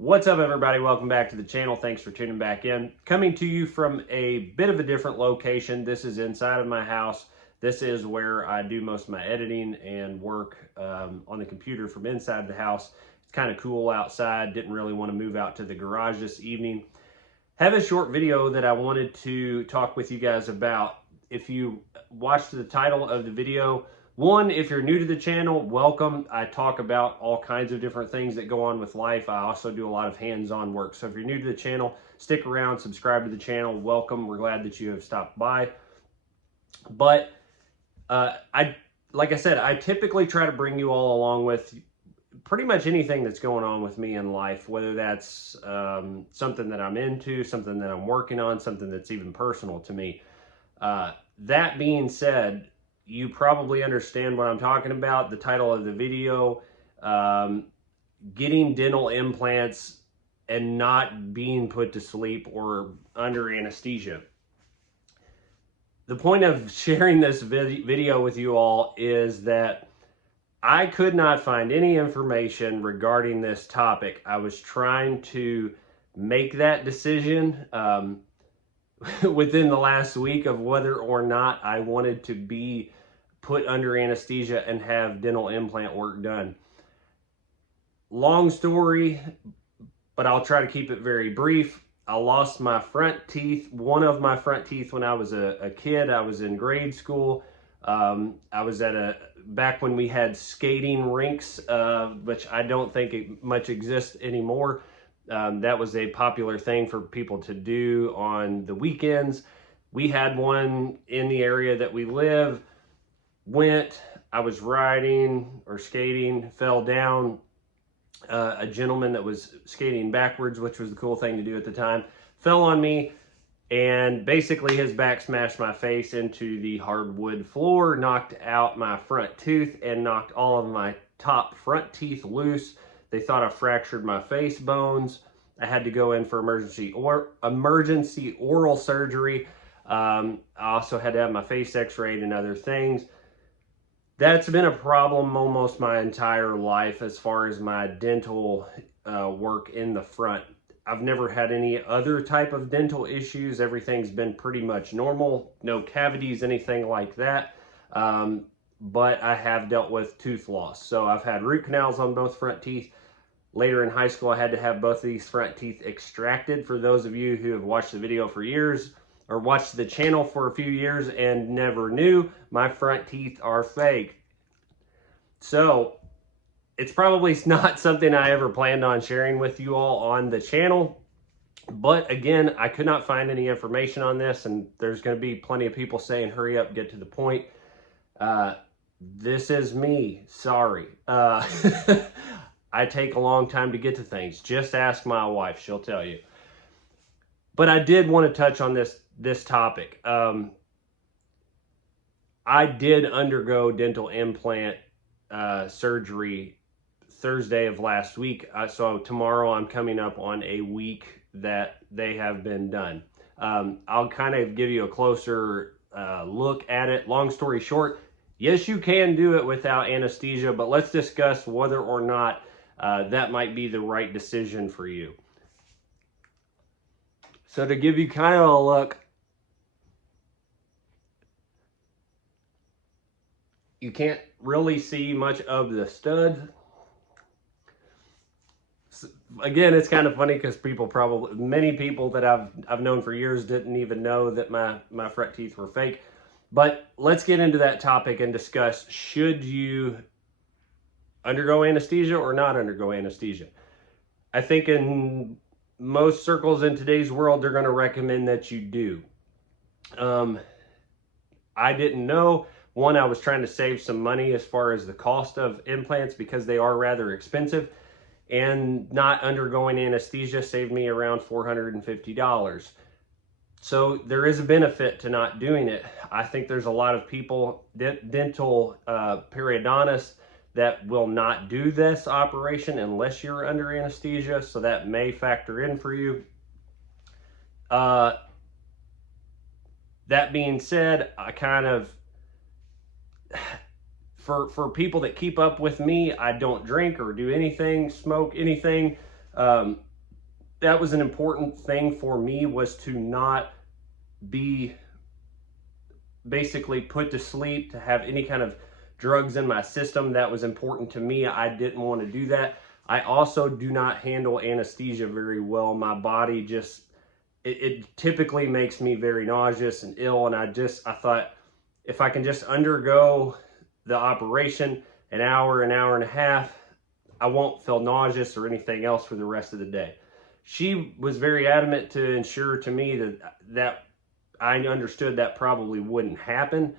What's up, everybody? Welcome back to the channel. Thanks for tuning back in. Coming to you from a bit of a different location. This is inside of my house. This is where I do most of my editing and work on the computer from inside the house. It's kind of cool outside. Didn't really want to move out to the garage this evening. Have a short video that I wanted to talk with you guys about. If you watched the title of the video, one, if you're new to the channel, welcome. I talk about all kinds of different things that go on with life. I also do a lot of hands-on work. So if you're new to the channel, stick around, subscribe to the channel. Welcome. We're glad that you have stopped by. But like I said, I typically try to bring you all along with pretty much anything that's going on with me in life, whether that's something that I'm into, something that I'm working on, something that's even personal to me. That being said, you probably understand what I'm talking about. The title of the video, getting dental implants and not being put to sleep or under anesthesia. The point of sharing this video with you all is that I could not find any information regarding this topic. I was trying to make that decision within the last week of whether or not I wanted to be put under anesthesia and have dental implant work done. Long story, but I'll try to keep it very brief. I lost my front teeth, one of my front teeth, when I was a kid. I was in grade school. I was back when we had skating rinks, which I don't think much exists anymore. That was a popular thing for people to do on the weekends. We had one in the area that we live. I was riding or skating, fell down. A gentleman that was skating backwards, which was the cool thing to do at the time, fell on me, and basically his back smashed my face into the hardwood floor, knocked out my front tooth, and knocked all of my top front teeth loose. They thought I fractured my face bones. I had to go in for emergency oral surgery. I also had to have my face x-rayed and other things. That's been a problem almost my entire life as far as my dental work in the front. I've never had any other type of dental issues. Everything's been pretty much normal. No cavities, anything like that. But I have dealt with tooth loss. So I've had root canals on both front teeth. Later in high school, I had to have both of these front teeth extracted. For those of you who have watched the video for years, or watched the channel for a few years and never knew, my front teeth are fake. So it's probably not something I ever planned on sharing with you all on the channel. But again, I could not find any information on this, and there's going to be plenty of people saying, hurry up, get to the point. This is me. Sorry. I take a long time to get to things. Just ask my wife. She'll tell you. But I did want to touch on this topic. I did undergo dental implant surgery Thursday of last week. So tomorrow I'm coming up on a week that they have been done. I'll kind of give you a closer look at it. Long story short, yes, you can do it without anesthesia, but let's discuss whether or not that might be the right decision for you. So to give you kind of a look, you can't really see much of the stud. So, again, it's kind of funny because many people that I've known for years didn't even know that my front teeth were fake. But let's get into that topic and discuss, should you undergo anesthesia or not undergo anesthesia? I think in most circles in today's world, they're going to recommend that you do. I didn't know. One, I was trying to save some money as far as the cost of implants because they are rather expensive, and not undergoing anesthesia saved me around $450. So there is a benefit to not doing it. I think there's a lot of people, dental periodontists, that will not do this operation unless you're under anesthesia, so that may factor in for you. That being said, I kind of, for people that keep up with me, I don't drink or do anything, smoke anything. that was an important thing for me, was to not be basically put to sleep, to have any kind of drugs in my system. That was important to me. I didn't want to do that. I also do not handle anesthesia very well. My body just, it typically makes me very nauseous and ill. And I thought, if I can just undergo the operation an hour and a half, I won't feel nauseous or anything else for the rest of the day. She was very adamant to ensure to me that I understood that probably wouldn't happen.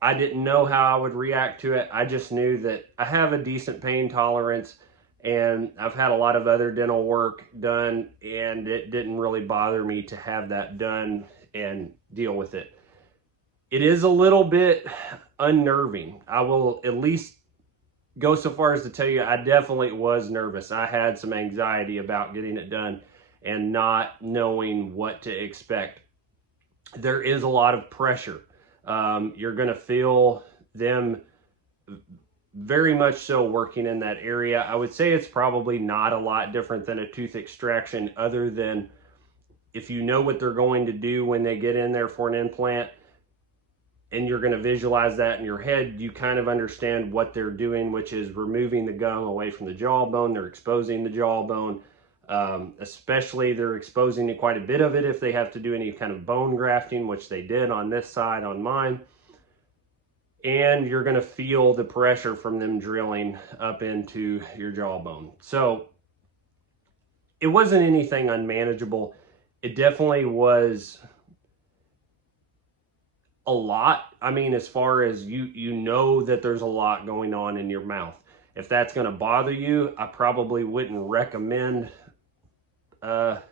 I didn't know how I would react to it. I just knew that I have a decent pain tolerance, and I've had a lot of other dental work done, and it didn't really bother me to have that done and deal with it. It is a little bit unnerving. I will at least go so far as to tell you I definitely was nervous. I had some anxiety about getting it done and not knowing what to expect. There is a lot of pressure. You're going to feel them very much so working in that area. I would say it's probably not a lot different than a tooth extraction, other than if you know what they're going to do when they get in there for an implant, and you're going to visualize that in your head, you kind of understand what they're doing, which is removing the gum away from the jawbone. They're exposing the jawbone. Especially they're exposing quite a bit of it if they have to do any kind of bone grafting, which they did on this side, on mine. And you're going to feel the pressure from them drilling up into your jawbone. So it wasn't anything unmanageable. It definitely was a lot. I mean, as far as you know that there's a lot going on in your mouth. If that's going to bother you, I probably wouldn't recommend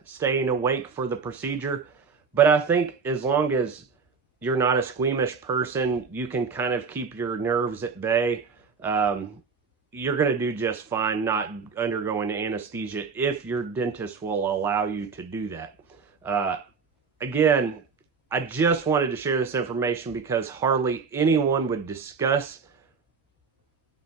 staying awake for the procedure. But I think as long as you're not a squeamish person, you can kind of keep your nerves at bay. You're going to do just fine not undergoing anesthesia if your dentist will allow you to do that. Again, I just wanted to share this information because hardly anyone would discuss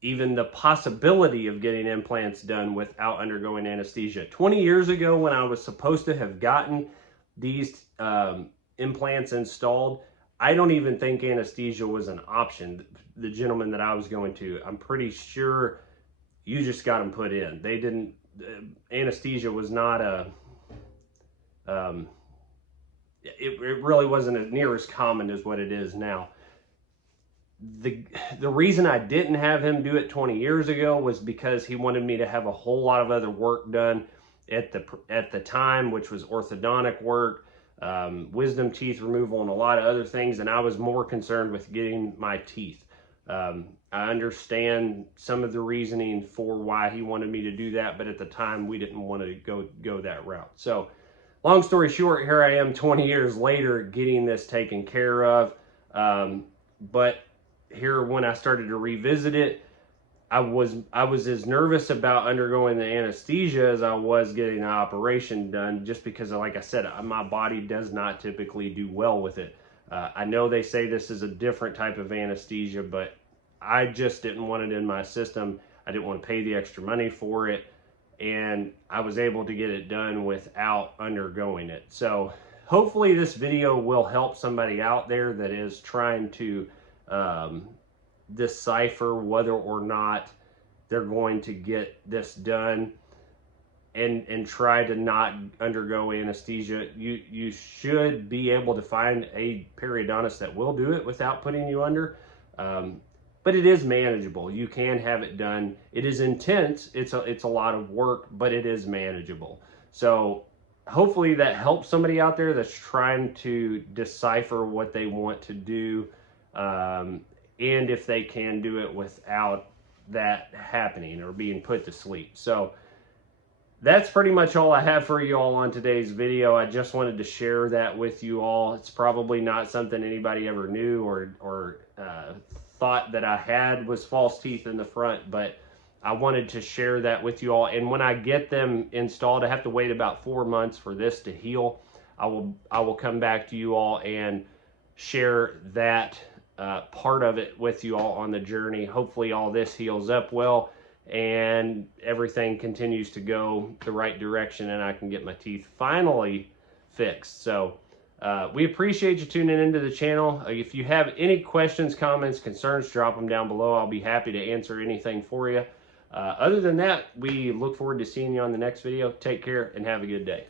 even the possibility of getting implants done without undergoing anesthesia. 20 years ago, when I was supposed to have gotten these implants installed, I don't even think anesthesia was an option. The gentleman that I was going to, I'm pretty sure you just got them put in. They didn't, anesthesia was not a, it really wasn't as near as common as what it is now. The reason I didn't have him do it 20 years ago was because he wanted me to have a whole lot of other work done at the time, which was orthodontic work, wisdom teeth removal, and a lot of other things. And I was more concerned with getting my teeth. I understand some of the reasoning for why he wanted me to do that, but at the time we didn't want to go that route. So long story short, here I am 20 years later getting this taken care of. But here, when I started to revisit it, I was as nervous about undergoing the anesthesia as I was getting the operation done, just because, like I said, my body does not typically do well with it. I know they say this is a different type of anesthesia, but I just didn't want it in my system. I didn't want to pay the extra money for it, and I was able to get it done without undergoing it. So hopefully this video will help somebody out there that is trying to decipher whether or not they're going to get this done, and try to not undergo anesthesia. You should be able to find a periodontist that will do it without putting you under, but it is manageable. You can have it done. It is intense. It's a lot of work, but it is manageable. So hopefully that helps somebody out there that's trying to decipher what they want to do, and if they can do it without that happening or being put to sleep. So that's pretty much all I have for you all on today's video. I just wanted to share that with you all. It's probably not something anybody ever knew or thought that I had was false teeth in the front, but I wanted to share that with you all. And when I get them installed, I have to wait about 4 months for this to heal. I will come back to you all and share that part of it with you all on the journey. Hopefully all this heals up well, and everything continues to go the right direction, and I can get my teeth finally fixed. So we appreciate you tuning into the channel. If you have any questions, comments, concerns, drop them down below. I'll be happy to answer anything for you. Other than that, we look forward to seeing you on the next video. Take care and have a good day.